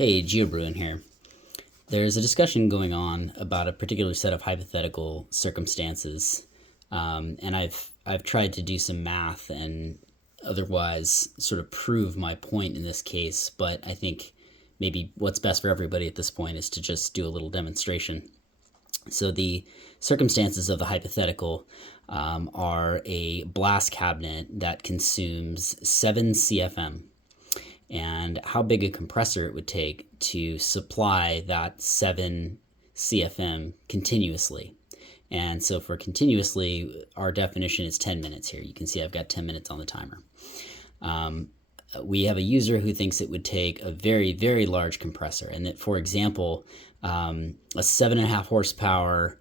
Hey, GeoBruin here. There's a discussion going on about a particular set of hypothetical circumstances, and I've tried to do some math and otherwise sort of prove my point in this case, but I think maybe what's best for everybody at this point is to just do a little demonstration. So the circumstances of the hypothetical are a blast cabinet that consumes 7 CFM, and how big a compressor it would take to supply that 7 CFM continuously. And so for continuously, our definition is 10 minutes here. You can see I've got 10 minutes on the timer. We have a user who thinks it would take a very, very large compressor, and that, for example, a 7.5 horsepower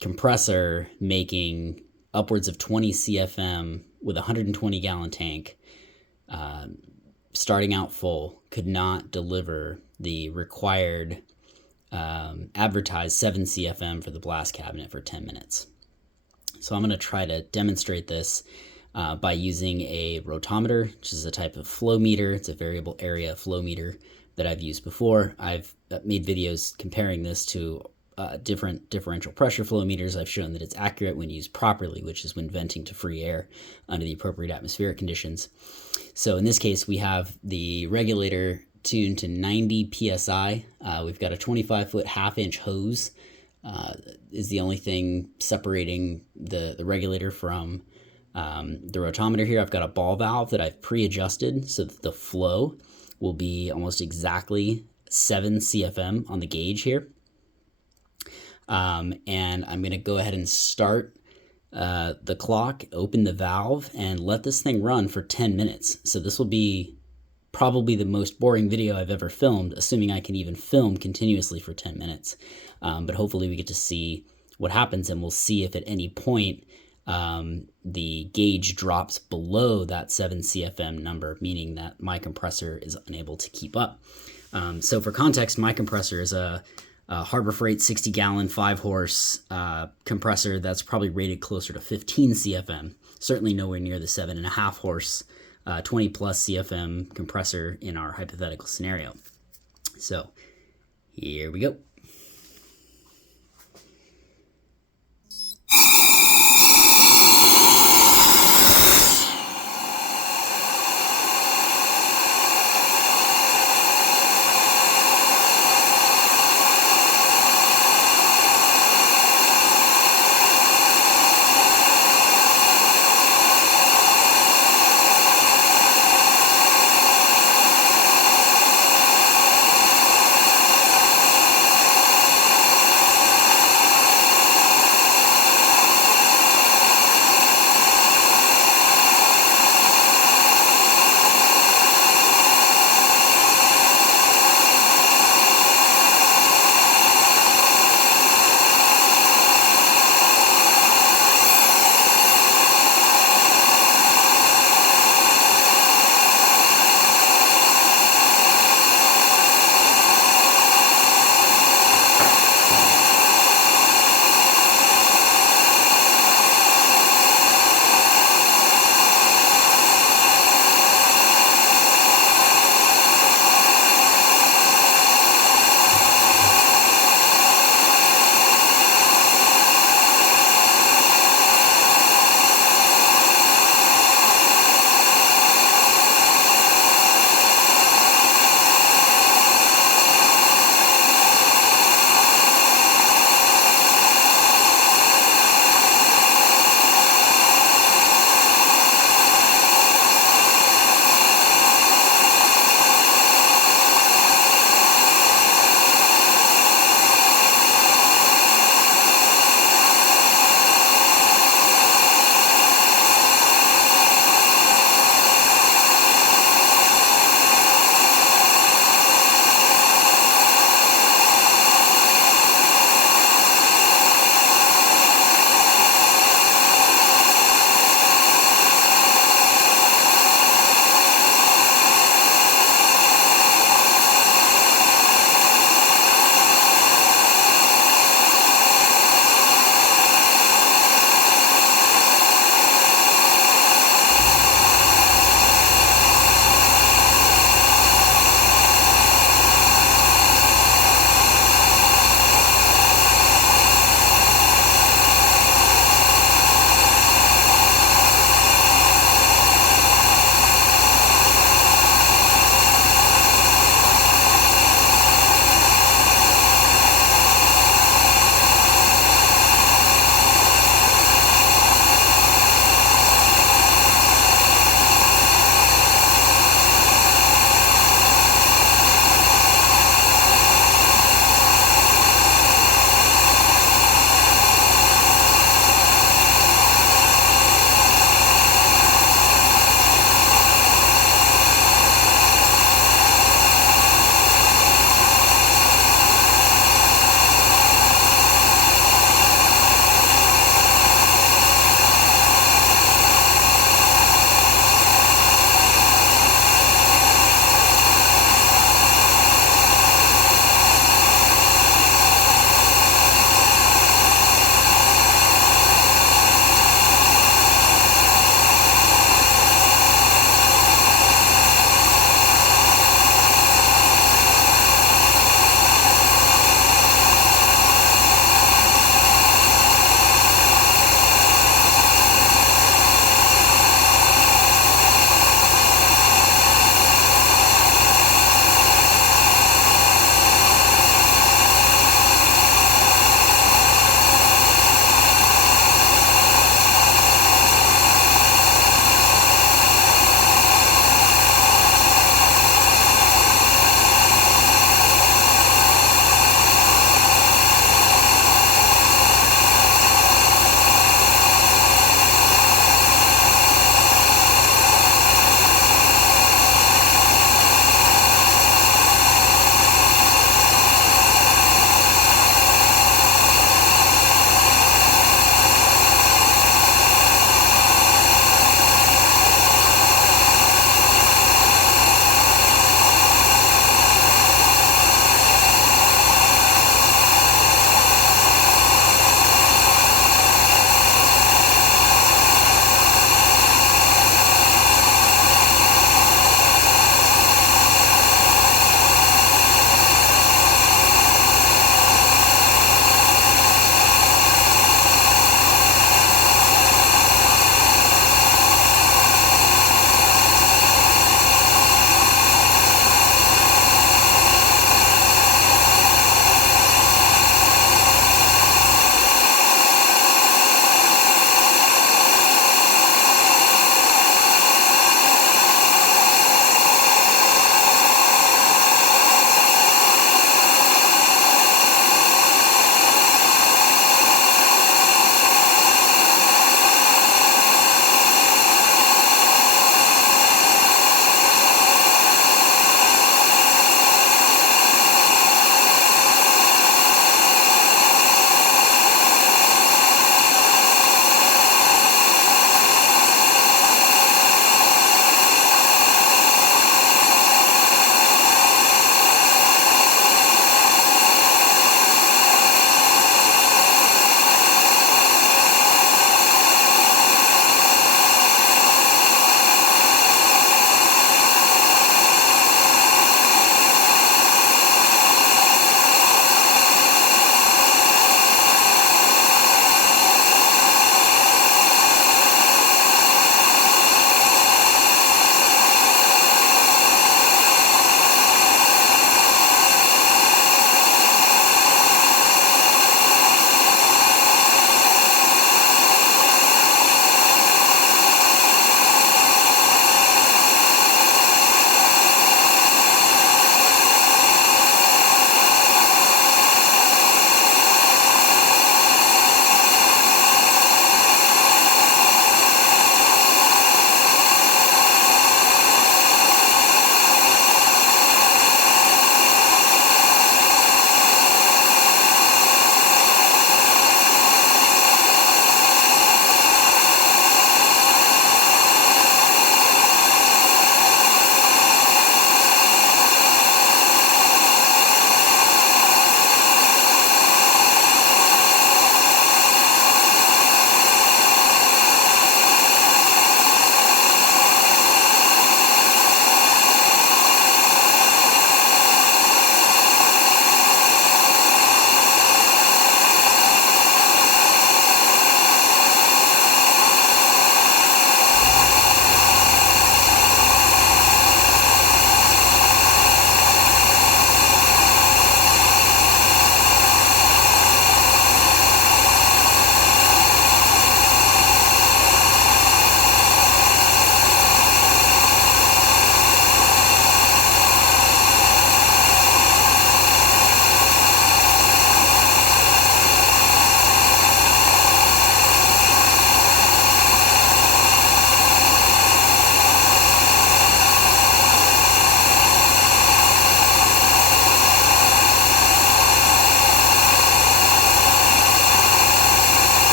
compressor making upwards of 20 CFM with a 120 gallon tank, starting out full, could not deliver the required advertised 7 CFM for the blast cabinet for 10 minutes. So I'm going to try to demonstrate this by using a rotometer, which is a type of flow meter. It's a variable area flow meter that I've used before. I've made videos comparing this to different differential pressure flow meters. I've shown that it's accurate when used properly, which is when venting to free air under the appropriate atmospheric conditions. So in this case, we have the regulator tuned to 90 PSI. We've got a 25-foot half-inch hose is the only thing separating the regulator from the rotometer here. I've got a ball valve that I've pre-adjusted so that the flow will be almost exactly 7 CFM on the gauge here. And I'm going to go ahead and start the clock, open the valve, and let this thing run for 10 minutes. So this will be probably the most boring video I've ever filmed, assuming I can even film continuously for 10 minutes. But hopefully we get to see what happens, and we'll see if at any point the gauge drops below that 7 CFM number, meaning that my compressor is unable to keep up. So for context, my compressor is a Harbor Freight 60-gallon 5-horse compressor that's probably rated closer to 15 CFM, certainly nowhere near the 7.5 horse 20 plus CFM compressor in our hypothetical scenario. So here we go.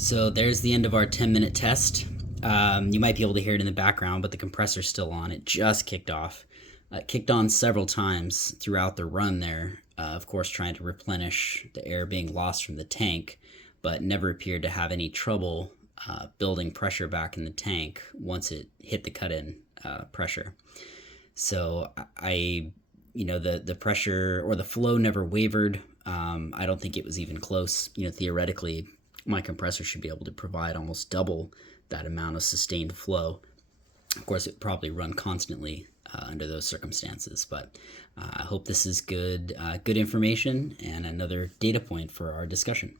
So there's the end of our 10-minute test. You might be able to hear it in the background, but the compressor's still on. It just kicked off. It kicked on several times throughout the run there, of course trying to replenish the air being lost from the tank, but never appeared to have any trouble building pressure back in the tank once it hit the cut-in pressure. So the pressure or the flow never wavered. I don't think it was even close. Theoretically, my compressor should be able to provide almost double that amount of sustained flow. Of course, it would probably run constantly under those circumstances, but I hope this is good information and another data point for our discussion.